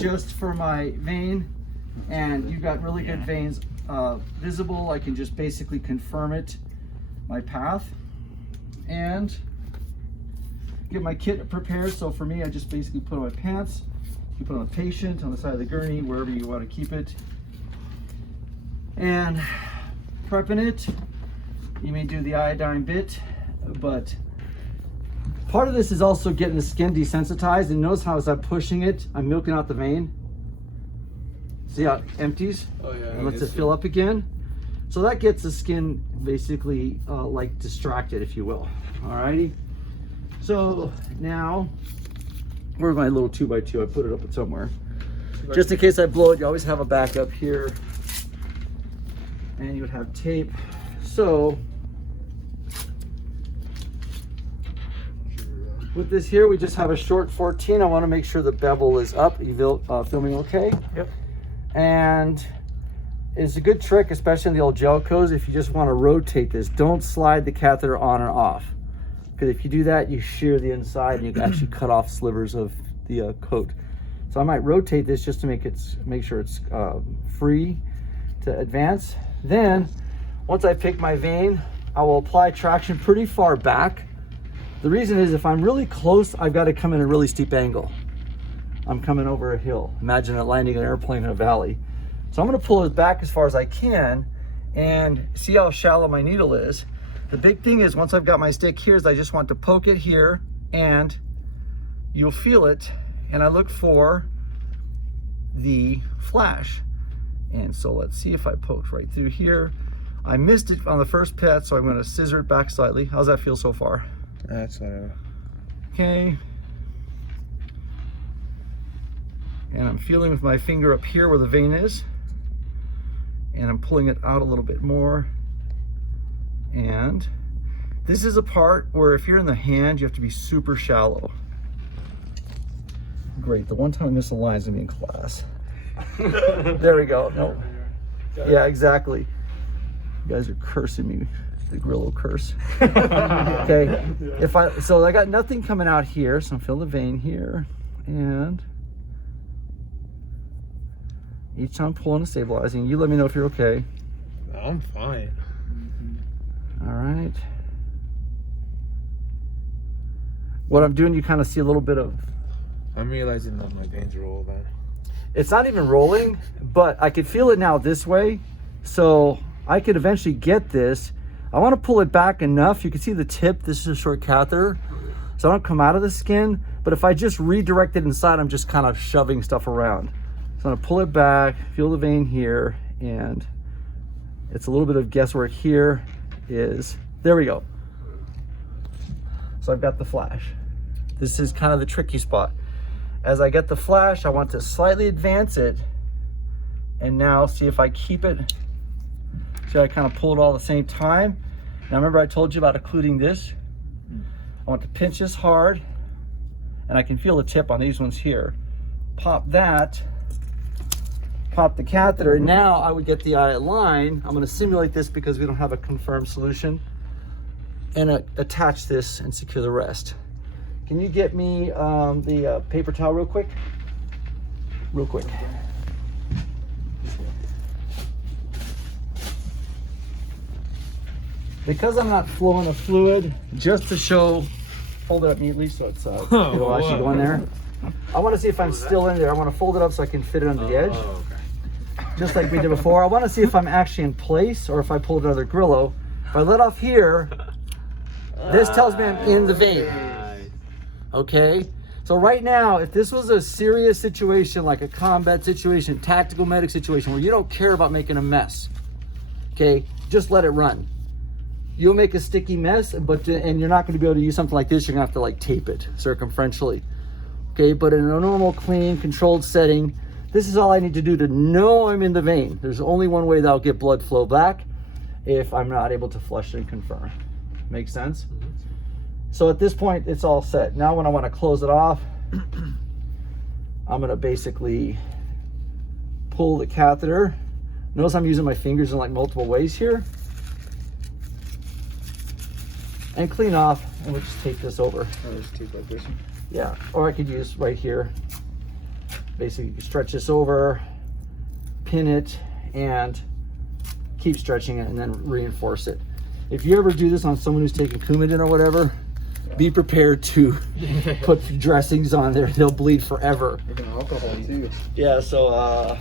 just for my vein, and you've got really good veins visible. I can just basically confirm it, my path, and get my kit prepared. So for me, I just basically put on my pants, you put on the patient on the side of the gurney, wherever you want to keep it, and prepping it. You may do the iodine bit, but part of this is also getting the skin desensitized. And notice how as I'm pushing it, I'm milking out the vein. See how it empties? Oh yeah. And lets it fill up again. So that gets the skin basically like distracted, if you will. Alrighty. So now, where's my little 2x2? I put it up somewhere. Just in case I blow it, you always have a backup here. And you would have tape. So with this here, we just have a short 14. I want to make sure the bevel is up. You filming okay? Yep. And it's a good trick, especially in the old gel codes, if you just want to rotate this. Don't slide the catheter on and off. Because if you do that, you shear the inside and you can actually cut off slivers of the coat. So I might rotate this just to make sure it's free to advance. Then, once I pick my vein, I will apply traction pretty far back. The reason is if I'm really close, I've got to come in a really steep angle. I'm coming over a hill. Imagine it landing an airplane in a valley. So I'm going to pull it back as far as I can and see how shallow my needle is. The big thing is once I've got my stick here is I just want to poke it here and you'll feel it. And I look for the flash. And so let's see if I poked right through here. I missed it on the first pet, so I'm going to scissor it back slightly. How's that feel so far? That's Okay. And I'm feeling with my finger up here where the vein is. And I'm pulling it out a little bit more. And this is a part where if you're in the hand, you have to be super shallow. Great, the one time I missed a line is gonna be in class. There we go. No. Yeah, exactly. You guys are cursing me. The Grillo curse. Okay. So I got nothing coming out here, so I'm filling the vein here, and each time pulling and stabilizing. You let me know if you're okay. I'm fine. All right. What I'm doing, you kind of see a little bit of. I'm realizing that my veins are all bad. It's not even rolling, but I could feel it now this way, so I could eventually get this. I want to pull it back enough. You can see the tip. This is a short catheter, so I don't come out of the skin. But if I just redirect it inside, I'm just kind of shoving stuff around. So I'm gonna pull it back, feel the vein here, and it's a little bit of guesswork here. There we go. So I've got the flash. This is kind of the tricky spot. As I get the flash, I want to slightly advance it, and now see if I keep it. See how I kind of pull it all at the same time. Now remember I told you about occluding this. I want to pinch this hard, and I can feel the tip on these ones here. Pop that, pop the catheter, and now I would get the eye line. I'm going to simulate this because we don't have a confirmed solution, and attach this and secure the rest. Can you get me the paper towel real quick? Real quick. Because I'm not flowing a fluid, just to show, fold it up neatly so it's it'll actually go in there. I want to see if I'm still in there. I want to fold it up so I can fit it under the edge. Okay. Just like we did before. I want to see if I'm actually in place or if I pulled another Grillo. If I let off here, this tells me I'm in the vein. Okay? So right now, if this was a serious situation, like a combat situation, tactical medic situation, where you don't care about making a mess, okay, just let it run. You'll make a sticky mess, and you're not going to be able to use something like this. You're going to have to like tape it circumferentially. Okay, but in a normal, clean, controlled setting, this is all I need to do to know I'm in the vein. There's only one way that I'll get blood flow back if I'm not able to flush and confirm. Make sense? Mm-hmm. So at this point, it's all set. Now when I want to close it off, I'm going to basically pull the catheter. Notice I'm using my fingers in like multiple ways here. And clean off, and we'll just tape this over. Oh, just tape like this. Yeah, or I could use right here. Basically, you can stretch this over, pin it, and keep stretching it, and then reinforce it. If you ever do this on someone who's taking Coumadin or whatever, be prepared to put dressings on there. They'll bleed forever. Even alcohol too. Yeah, so